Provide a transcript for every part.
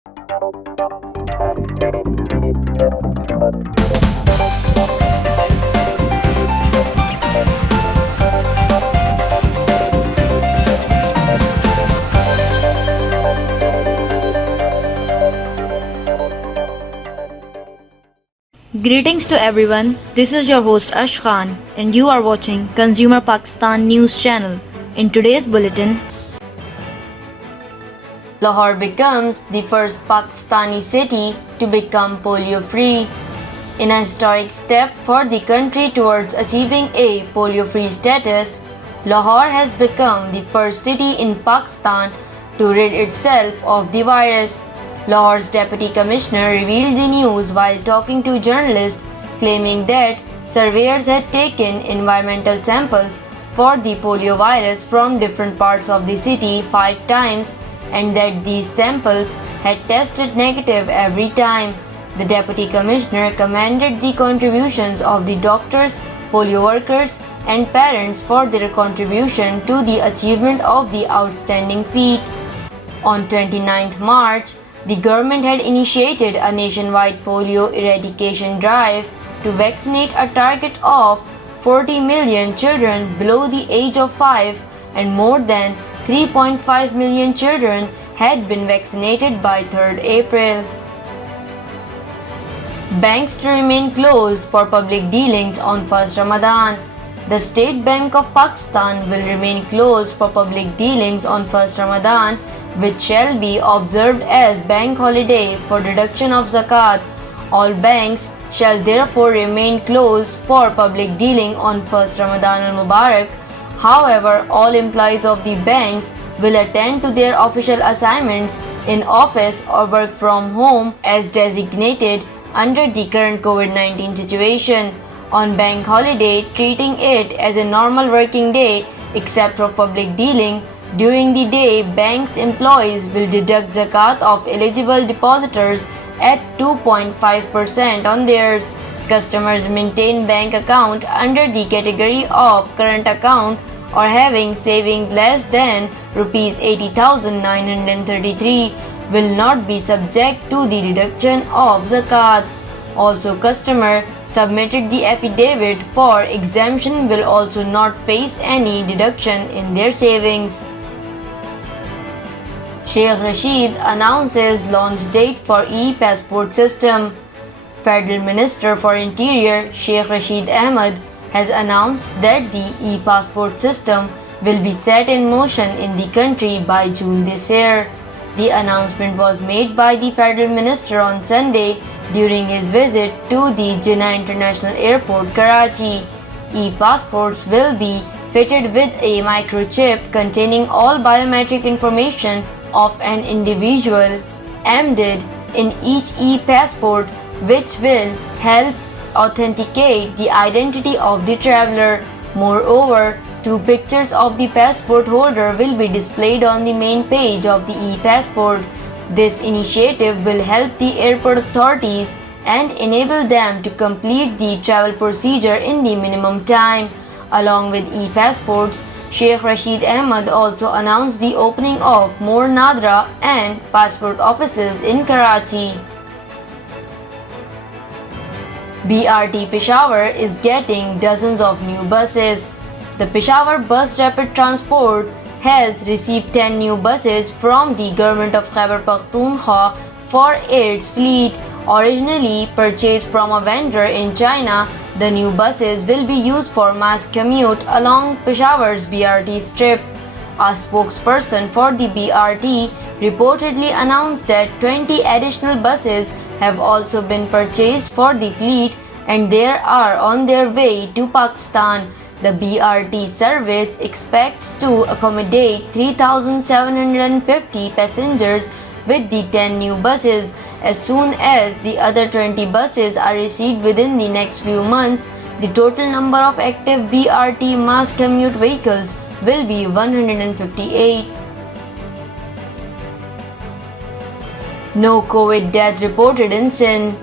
Greetings to everyone. This is your host Ash Khan and you are watching Consumer Pakistan News Channel. In today's bulletin, Lahore becomes the first Pakistani city to become polio-free. In a historic step for the country towards achieving a polio-free status, Lahore has become the first city in Pakistan to rid itself of the virus. Lahore's Deputy Commissioner revealed the news while talking to journalists, claiming that surveyors had taken environmental samples for the polio virus from different parts of the city 5 times and that these samples had tested negative every time. The Deputy Commissioner commended the contributions of the doctors, polio workers, and parents for their contribution to the achievement of the outstanding feat. On 29th March, the government had initiated a nationwide polio eradication drive to vaccinate a target of 40 million children below the age of 5 and more than 3.5 million children had been vaccinated by 3rd April. Banks to remain closed for public dealings on 1st Ramadan. The State Bank of Pakistan will remain closed for public dealings on 1st Ramadan, which shall be observed as bank holiday for deduction of zakat. All banks shall therefore remain closed for public dealing on 1st Ramadan al-Mubarak. However, all employees of the banks will attend to their official assignments in office or work from home as designated under the current COVID-19 situation on bank holiday, treating it as a normal working day except for public dealing. During the day, banks employees will deduct zakat of eligible depositors at 2.5% on theirs. Customers maintain bank account under the category of current account or having saving less than rupees 80,933 will not be subject to the deduction of zakat. Also, customer submitted the affidavit for exemption will also not face any deduction in their savings. Sheikh Rashid announces launch date for e-passport system. Federal Minister for Interior Sheikh Rashid Ahmed has announced that the e-passport system will be set in motion in the country by June this year. The announcement was made by the Federal Minister on Sunday during his visit to the Jinnah International Airport, Karachi. E-passports will be fitted with a microchip containing all biometric information of an individual embedded in each e-passport, which will help authenticate the identity of the traveler. Moreover, 2 pictures of the passport holder will be displayed on the main page of the e-passport. This initiative will help the airport authorities and enable them to complete the travel procedure in the minimum time. Along with e-passports, Sheikh Rashid Ahmed also announced the opening of more Nadra and passport offices in Karachi. BRT Peshawar is getting dozens of new buses. The Peshawar Bus Rapid Transport has received 10 new buses from the government of Khyber Pakhtunkhwa for its fleet. Originally purchased from a vendor in China, the new buses will be used for mass commute along Peshawar's BRT strip. A spokesperson for the BRT reportedly announced that 20 additional buses have also been purchased for the fleet and they are on their way to Pakistan. The BRT service expects to accommodate 3,750 passengers with the 10 new buses. As soon as the other 20 buses are received within the next few months, the total number of active BRT mass commute vehicles will be 158. No COVID death reported in Sindh.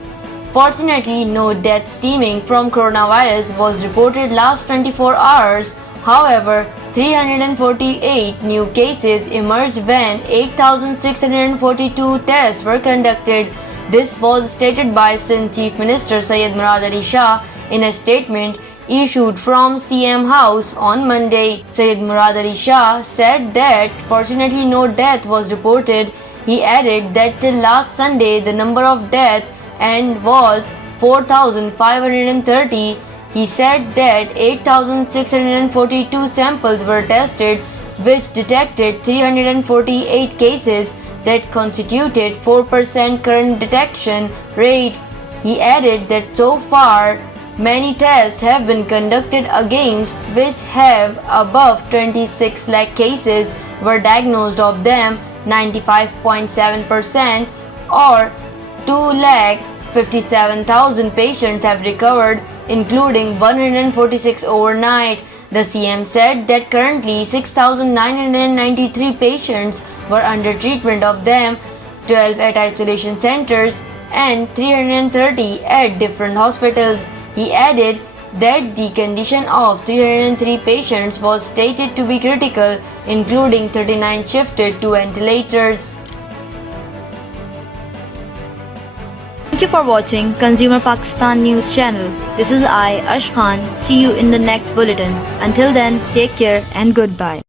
Fortunately, no death stemming from coronavirus was reported last 24 hours. However, 348 new cases emerged when 8,642 tests were conducted. This was stated by Sindh Chief Minister Syed Murad Ali Shah in a statement issued from CM House on Monday. Syed Murad Ali Shah said that fortunately no death was reported. He added that till last Sunday the number of deaths and was 4,530. He said that 8,642 samples were tested, which detected 348 cases that constituted 4% current detection rate. He added that so far many tests have been conducted against which have above 26 lakh cases were diagnosed. Of them 95.7% or 2,57,000 patients have recovered, including 146 overnight. The CM said that currently 6,993 patients were under treatment, of them 12 at isolation centers and 330 at different hospitals. He added that the condition of 303 patients was stated to be critical, including 39 shifted to ventilators. Thank you for watching Consumer Pakistan News Channel. This is I, Ash Khan. See you in the next bulletin. Until then, take care and goodbye.